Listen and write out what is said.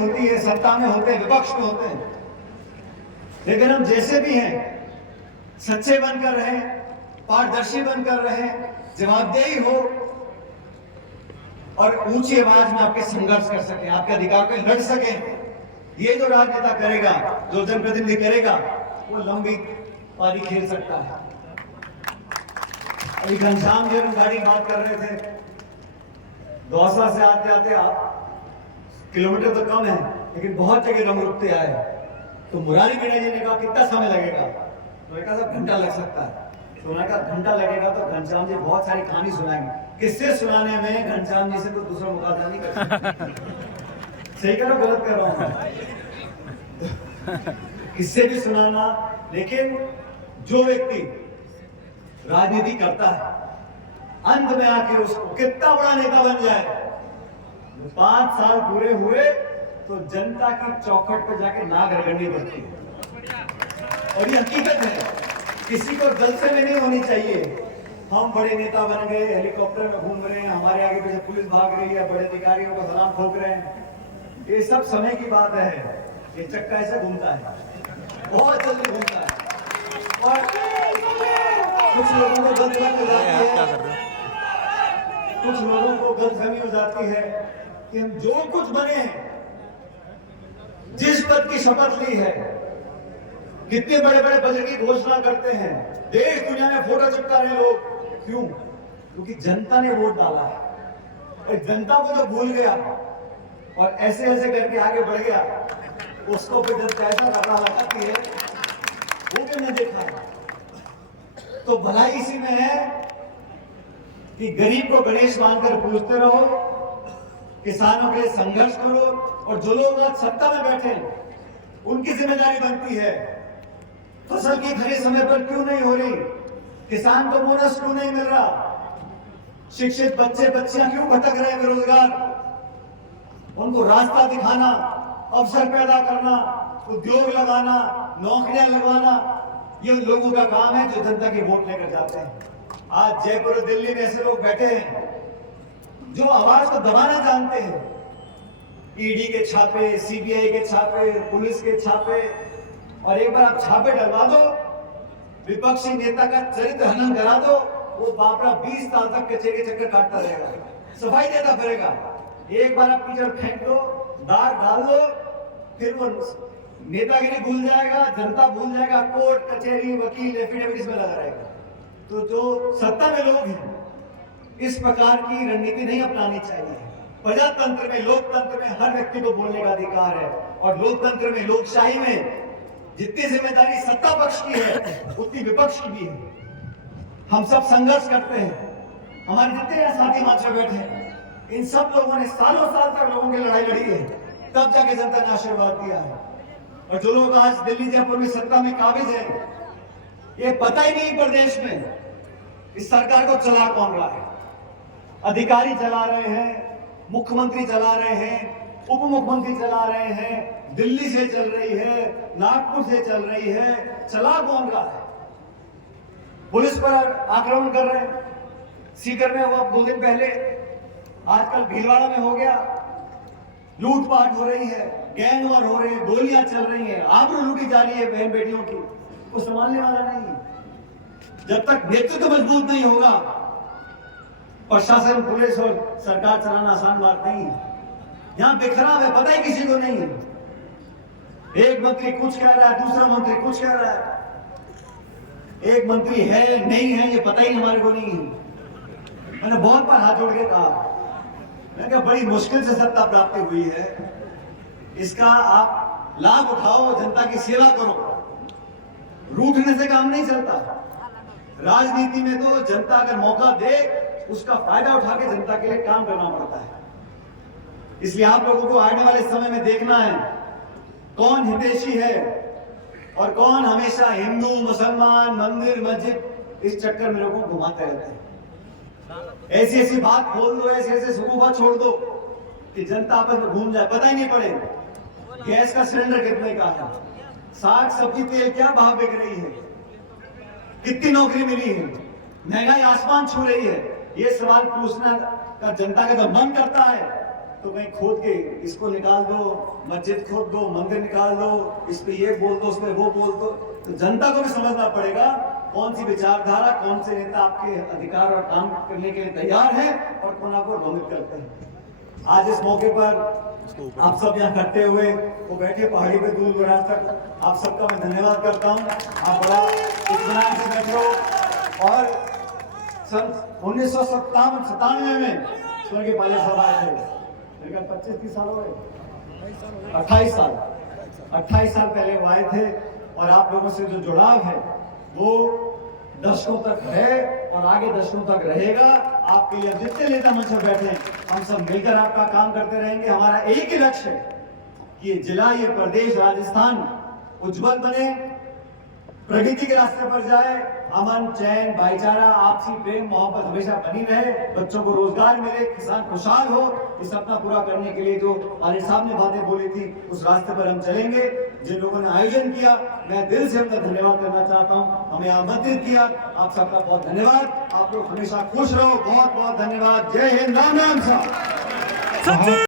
होती है, सत्ता में होते हैं, विपक्ष में होते हैं, लेकिन हम जैसे भी हैं सच्चे बनकर रहें, पारदर्शी बनकर रहें, जवाबदेही हो और ऊंची आवाज में आपके संघर्ष कर सकें, आपके अधिकार पे लड़ सकें। ये जो राजनेता करेगा, जो जनप्रतिनिधि करेगा, वो लंबी पारी खेल सकता है। अभी घनश्याम जी हम गाड़ी बात कर रहे थे, दौसा से आते आते आप किलोमीटर तो कम है लेकिन बहुत जगह हम रुकते आए, तो मुरारी मीणा जी ने कहा कितना समय लगेगा, तो मैंने कहा घंटा लग सकता है। तो मैंने कहा घंटा लगेगा तो घनश्याम जी बहुत सारी कहानी सुनाएंगे। किससे सुनाने में घनश्याम जी से तो दूसरा मुकाबला नहीं कर सकता। सही कर रहा हूं, गलत कर रहा हूं? किससे भी सुनाना, लेकिन जो व्यक्ति राजनीति करता है अंत में आके उसको कितना बड़ा नेता बन जाए, 5 साल पूरे हुए तो जनता की चौखट पर जाके नाक रगड़नी पड़ती है। और ये हकीकत है, किसी को जलसे में नहीं होनी चाहिए। हम बड़े नेता बन गए, हेलीकॉप्टर में घूम रहे हैं, हमारे आगे पीछे पुलिस भाग रही है, बड़े अधिकारियों को सलाम ठोक रहे हैं, ये सब समय की बात है। ये चक्का ऐसे घूमता है, बहुत जल्दी घूमता है। और कुछ लोगों को गलतफहमी हो जाती है, कुछ लोगों को गलतफहमी हो जाती है कि हम जो कुछ बने हैं, जिस पद की शपथ ली है, कितने बड़े बड़े बजट की घोषणा करते हैं, देश दुनिया में फोटो चिपका रहे लोग, क्यों? क्योंकि जनता ने वोट डाला है। और जनता को जो भूल गया और ऐसे ऐसे करके आगे बढ़ गया, उसको फिर जनता ऐसा रगड़ा लगाती है, वो भी मैंने देखा है। तो भलाई इसी में है कि गरीब को गणेश मानकर पूजते रहो, किसानों के लिए संघर्ष करो, और जो लोग आज सत्ता में बैठे हैं उनकी जिम्मेदारी बनती है फसल की खरीद समय पर क्यों नहीं हो रही, किसान को बोनस क्यों नहीं मिल रहा, शिक्षित बच्चे बच्चियां क्यों भटक रहे हैं बेरोजगार, उनको रास्ता दिखाना, अवसर पैदा करना, उद्योग लगाना, नौकरियां लगवाना, ये लोगों का काम है जो जनता की वोट लेकर जाते हैं। आज जयपुर और दिल्ली में ऐसे लोग बैठे हैं जो आवाज को दबाना जानते हैं। ईडी के छापे, सीबीआई के छापे, पुलिस के छापे, और एक बार आप छापे डलवा दो, विपक्षी नेता का चरित्र हनन करा दो, वो बापरा 20 साल तक कचेरी के चक्कर काटता रहेगा, सफाई देता फिरेगा। एक बार आप कीचड़ फेंक दो, दाग डाल दो, फिर वो नेतागिरी भूल जाएगा, जनता भूल जाएगा, कोर्ट कचहरी वकील एफिडेविट इसमें लगा रहेगा। तो जो सत्ता में लोग हैं, इस प्रकार की रणनीति नहीं अपनानी चाहिए। प्रजातंत्र में, लोकतंत्र में हर व्यक्ति को बोलने का अधिकार है, और लोकतंत्र में, लोकशाही में जितनी जिम्मेदारी सत्ता पक्ष की है उतनी विपक्ष की भी है। हम सब संघर्ष करते हैं, हमारे जितने साथी मंच पर बैठे हैं, इन सब लोगों ने सालों साल तक लोगों की लड़ाई लड़ी है, तब जाके जनता ने आशीर्वाद दिया है। और जो लोग आज दिल्ली जयपुर में सत्ता में काबिज है, ये पता ही नहीं प्रदेश में इस सरकार को चला कौन रहा है। अधिकारी चला रहे हैं, मुख्यमंत्री चला रहे हैं, उप मुख्यमंत्री चला रहे हैं, दिल्ली से चल रही है, नागपुर से चल रही है, चला कौन रहा है? पुलिस पर आक्रमण कर रहे हैं, सीकर में हुआ 2 दिन पहले, आजकल भीलवाड़ा में हो गया, लूटपाट हो रही है, गैंगवार हो रहे हैं, गोलियां चल रही हैं, आबरू लूटी जा रही है बहन बेटियों की, वो संभालने वाला नहीं है। जब तक नेतृत्व मजबूत नहीं होगा, प्रशासन, पुलिस और सरकार चलाना आसान बात नहीं है। यहां बिखराव है, पता ही किसी को नहीं है। एक मंत्री कुछ कह रहा है, दूसरा मंत्री कुछ कह रहा है, एक मंत्री है नहीं है ये पता ही हमारे को नहीं है। मैंने बहुत बार हाथ जोड़ के कहा, मैंने कहा बड़ी मुश्किल से सत्ता प्राप्ति हुई है, इसका आप लाभ उठाओ, जनता की सेवा करो। रूठने से काम नहीं चलता। राजनीति में तो जनता अगर मौका दे, उसका फायदा उठा के जनता के लिए काम करना पड़ता है। इसलिए आप लोगों को आने वाले समय में देखना है कौन हितैषी है और कौन हमेशा हिंदू, मुसलमान, मंदिर, मस्जिद, इस चक्कर में लोगों को घुमाते रहते हैं। ऐसी ऐसी बात खोल दो, ऐसे ऐसे सुगुफा छोड़ दो कि जनता आपस में घूम जाए, पता ही नहीं पड़े गैस का सिलेंडर कितने का है, साग सब्जी तेल क्या भाव बिक रही है, कितनी नौकरी मिली है, महंगाई आसमान छू रही है। ये सवाल पूछना का जनता का जब मन करता है तो कहीं खोद के इसको निकाल दो, मस्जिद खोद दो, मंदिर निकाल दो, इस पे ये बोल दो, उस पे वो बोल दो। तो जनता को भी समझना पड़ेगा कौन सी विचारधारा, कौन से नेता आपके अधिकार और काम करने के लिए तैयार है और कौन आपको भ्रमित करते हैं। आज इस मौके पर आप सब यहाँ इकट्ठे हुए, वो बैठे पहाड़ी पे दूर दराज तक, आप सबका मैं धन्यवाद करता हूँ। आप बड़ा इत्मीनान से बैठे हो। और सन 1997 में स्वर्गीय पाले साहब आए थे, मेरे ख्याल 25-30 साल हो गए, 28 साल पहले वो आए थे। और आप लोगों से जो जुड़ाव है वो दशकों तक है और आगे दशकों तक रहेगा। आपके लिए जितने नेता मंच पर बैठे हैं, हम सब मिलकर आपका काम करते रहेंगे। हमारा एक ही लक्ष्य है कि ये जिला, ये प्रदेश राजस्थान उज्जवल बने, प्रगति के रास्ते पर जाए, अमन, चैन, भाईचारा, आपसी प्रेम मोहब्बत हमेशा बनी रहे, बच्चों को रोजगार मिले, किसान खुशहाल हो। इस सपना पूरा करने के लिए जो वालिद साहब ने बातें बोली थी, उस रास्ते पर हम चलेंगे। जिन लोगों ने आयोजन किया, मैं दिल से उनका धन्यवाद करना चाहता हूँ। हमें आमंत्रित किया, आप सबका बहुत धन्यवाद। आप लोग हमेशा खुश रहो। बहुत बहुत धन्यवाद। जय हिंद। राम राम साहब।